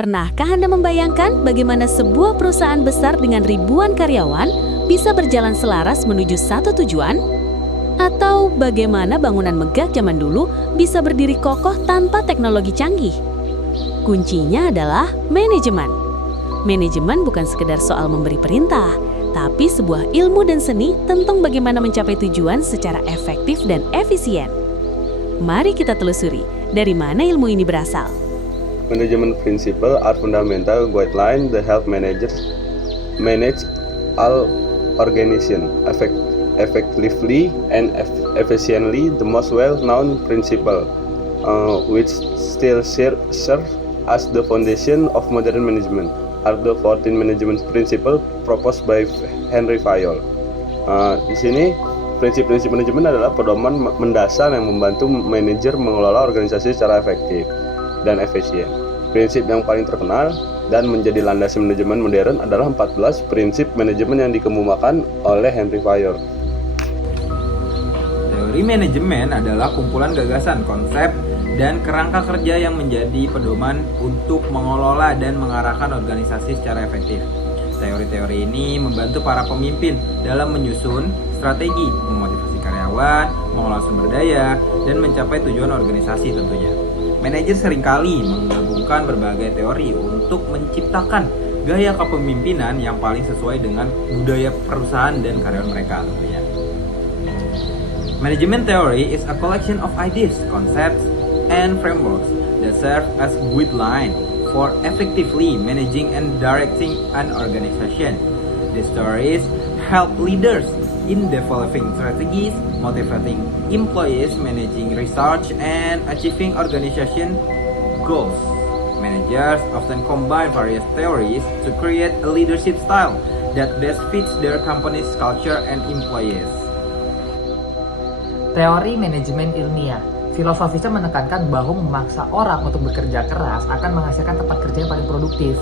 Pernahkah Anda membayangkan bagaimana sebuah perusahaan besar dengan ribuan karyawan bisa berjalan selaras menuju satu tujuan? Atau bagaimana bangunan megah zaman dulu bisa berdiri kokoh tanpa teknologi canggih? Kuncinya adalah manajemen. Manajemen bukan sekedar soal memberi perintah, tapi sebuah ilmu dan seni tentang bagaimana mencapai tujuan secara efektif dan efisien. Mari kita telusuri, dari mana ilmu ini berasal. Management principles are fundamental guidelines that help managers manage all organization effectively and efficiently. The most well-known principle, which still serve as the foundation of modern management, are the 14 management principles proposed by Henry Fayol. Di sini prinsip-prinsip manajemen adalah pedoman mendasar yang membantu manajer mengelola organisasi secara efektif dan efisien. Prinsip yang paling terkenal dan menjadi landasan manajemen modern adalah 14 prinsip manajemen yang dikemukakan oleh Henry Fayol. Teori manajemen adalah kumpulan gagasan, konsep, dan kerangka kerja yang menjadi pedoman untuk mengelola dan mengarahkan organisasi secara efektif. Teori-teori ini membantu para pemimpin dalam menyusun strategi, memotivasi karyawan, mengelola sumber daya, dan mencapai tujuan organisasi tentunya. Manajer seringkali menggabungkan berbagai teori untuk menciptakan gaya kepemimpinan yang paling sesuai dengan budaya perusahaan dan karyawan mereka tentunya. Management theory is a collection of ideas, concepts, and frameworks that serve as guidelines for effectively managing and directing an organization. These stories help leaders in developing strategies, motivating employees, managing research, and achieving organization goals. Managers often combine various theories to create a leadership style that best fits their company's culture and employees. Teori manajemen ilmiah filosofisnya menekankan bahwa memaksa orang untuk bekerja keras akan menghasilkan tempat kerja yang paling produktif.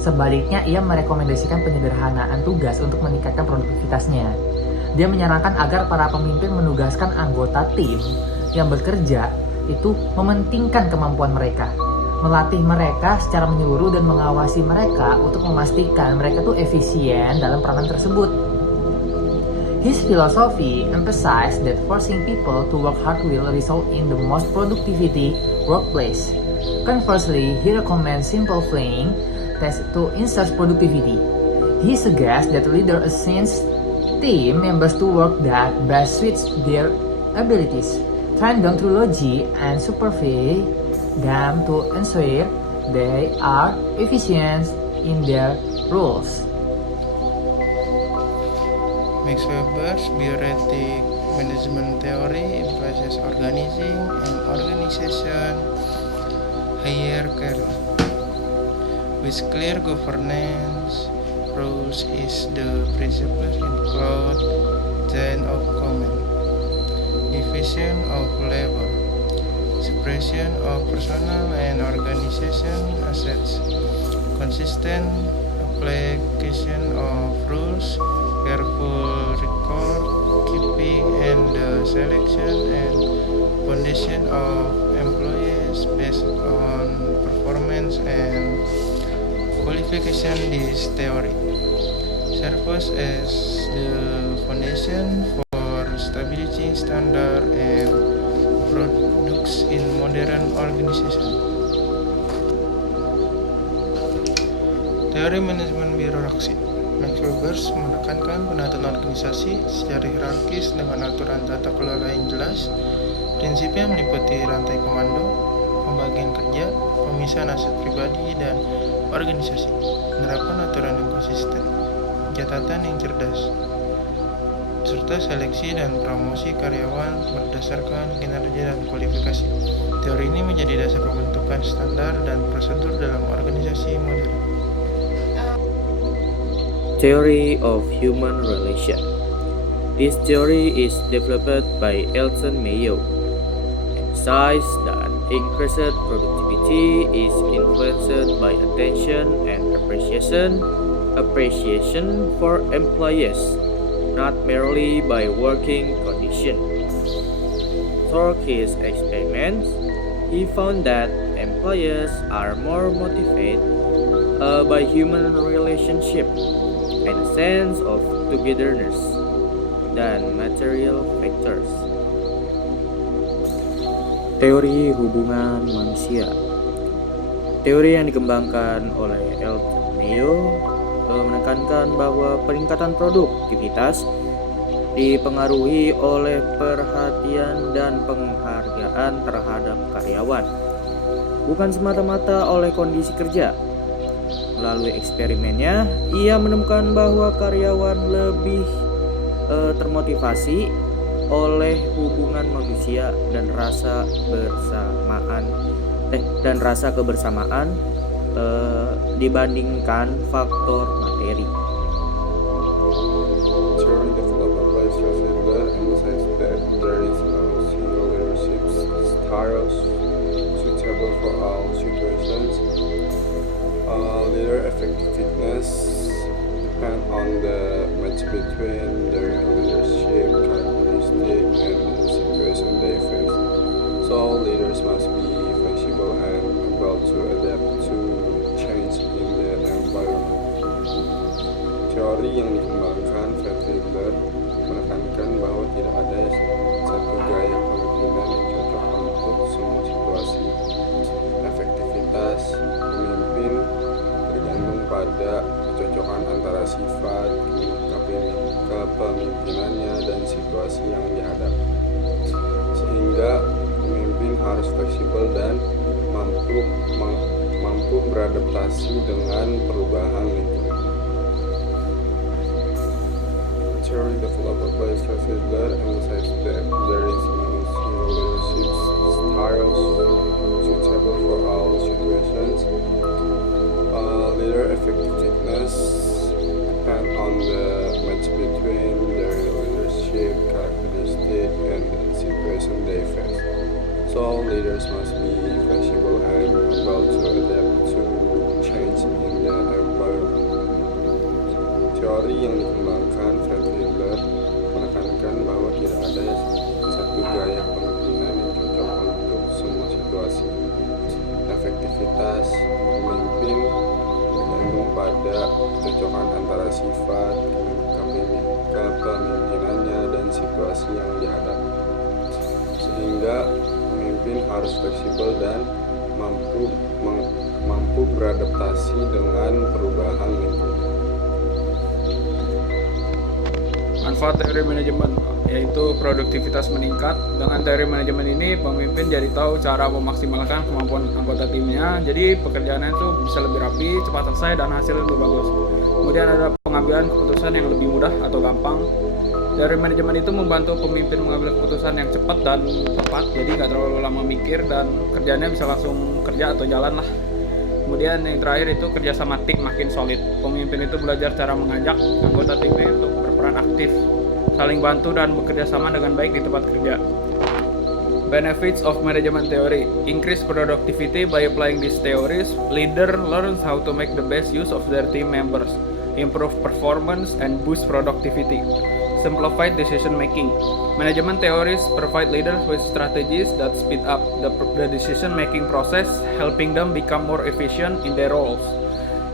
Sebaliknya, ia merekomendasikan penyederhanaan tugas untuk meningkatkan produktivitasnya. Dia menyarankan agar para pemimpin menugaskan anggota tim yang bekerja itu mementingkan kemampuan mereka, melatih mereka secara menyeluruh dan mengawasi mereka untuk memastikan mereka tuh efisien dalam peranan tersebut. His philosophy emphasized that forcing people to work hard will result in the most productivity workplace. Conversely, he recommends simplifying tasks to enhance productivity. He suggests that leaders assign team members to work that best suits their abilities, train them through logic, and supervise them to ensure they are efficient in their roles. Max Weber's bureaucratic management theory emphasizes organizing an organization hierarchy with clear governance rules. Is the principles include chain of command, division of labor, separation of personnel and organization assets, consistent application of rules, careful record keeping, and the selection and foundation of employees based on performance and qualification. This theory serves as the foundation for establishing standard and products in modern organization. Teori manajemen birokrasi. Max Weber menekankan penataan organisasi secara hierarkis dengan aturan tata kelola yang jelas. Prinsipnya meliputi rantai komando, pembagian kerja, pemisahan aset pribadi dan organisasi, penerapan aturan yang konsisten, pencatatan yang cerdas, serta seleksi dan promosi karyawan berdasarkan kinerja dan kualifikasi. Teori ini menjadi dasar pembentukan standar dan prosedur dalam organisasi modern. Theory of human relation. This theory is developed by Elton Mayo, emphasizes that increased productivity is influenced by attention and appreciation for employees, not merely by working conditions. Through his experiments, he found that employees are more motivated by human relationship and a sense of togetherness than material factors. Teori hubungan manusia. Teori yang dikembangkan oleh Elton Mayo menekankan bahwa peningkatan produktivitas dipengaruhi oleh perhatian dan penghargaan terhadap karyawan, bukan semata-mata oleh kondisi kerja. Melalui eksperimennya, ia menemukan bahwa karyawan lebih termotivasi oleh hubungan manusia dan rasa kebersamaan dibandingkan faktor materi. Theory developed by Schiller emphasizes that there is no single leadership style suitable for all situations. Leader effectiveness depends on the match between their leadership characteristic and the situation they face. So leaders must be flexible and able to adapt to change in the environment. Teori yang dikembangkan Frederick menekankan bahwa tidak ada satu gaya kepemimpinan yang cocok untuk semua situasi. Efektivitas pemimpin bergantung pada kecocokan antara sifat kepemimpinannya dan situasi yang dihadapi. Sehingga pemimpin harus fleksibel dan mampu beradaptasi dengan perubahan lingkungan. Theory developed by Schiller emphasizes that there is no single leadership style suitable for all situations. Leader effectiveness depends on the match between their leadership characteristic and the situation they face. So leaders must be flexible and able to adapt to change in the environment. Teori yang dikembangkan Frederick menekankan bahwa tidak ada satu gaya kepemimpinan yang cocok untuk semua situasi. Efektivitas pemimpin bergantung pada kecocokan antara sifat kepemimpinannya dan situasi yang dihadapi. Sehingga pemimpin harus fleksibel dan mampu beradaptasi dengan perubahan lingkungan. Manfaat teori manajemen yaitu produktivitas meningkat. Dengan teori manajemen ini pemimpin jadi tahu cara memaksimalkan kemampuan anggota timnya, jadi pekerjaannya itu bisa lebih rapi, cepat selesai dan hasilnya lebih bagus. Kemudian ada pengambilan keputusan yang lebih mudah atau gampang. Teori manajemen itu membantu pemimpin mengambil keputusan yang cepat dan tepat, jadi nggak terlalu lama mikir dan kerjanya bisa langsung kerja atau jalan lah. Kemudian yang terakhir itu kerjasama tim makin solid. Pemimpin itu belajar cara mengajak anggota timnya untuk berperan aktif, saling bantu dan bekerja sama dengan baik di tempat kerja. Benefits of management theory: increase productivity by applying these theories. Leader learns how to make the best use of their team members, improve performance and boost productivity. Simplified decision making. Management theories provide leaders with strategies that speed up the decision making process, helping them become more efficient in their roles.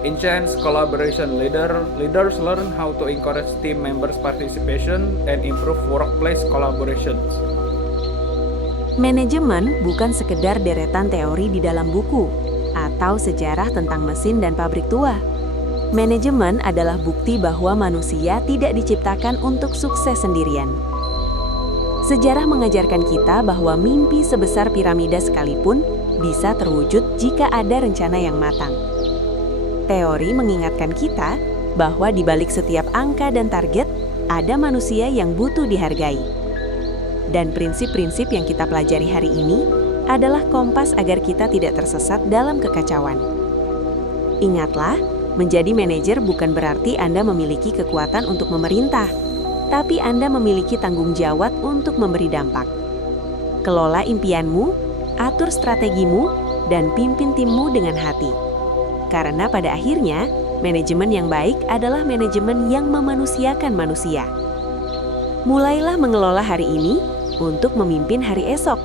Enhance collaboration. Leaders learn how to encourage team members' participation and improve workplace collaborations. Manajemen bukan sekedar deretan teori di dalam buku atau sejarah tentang mesin dan pabrik tua. Manajemen adalah bukti bahwa manusia tidak diciptakan untuk sukses sendirian. Sejarah mengajarkan kita bahwa mimpi sebesar piramida sekalipun bisa terwujud jika ada rencana yang matang. Teori mengingatkan kita bahwa di balik setiap angka dan target, ada manusia yang butuh dihargai. Dan prinsip-prinsip yang kita pelajari hari ini adalah kompas agar kita tidak tersesat dalam kekacauan. Ingatlah, menjadi manajer bukan berarti Anda memiliki kekuatan untuk memerintah, tapi Anda memiliki tanggung jawab untuk memberi dampak. Kelola impianmu, atur strategimu, dan pimpin timmu dengan hati. Karena pada akhirnya, manajemen yang baik adalah manajemen yang memanusiakan manusia. Mulailah mengelola hari ini untuk memimpin hari esok.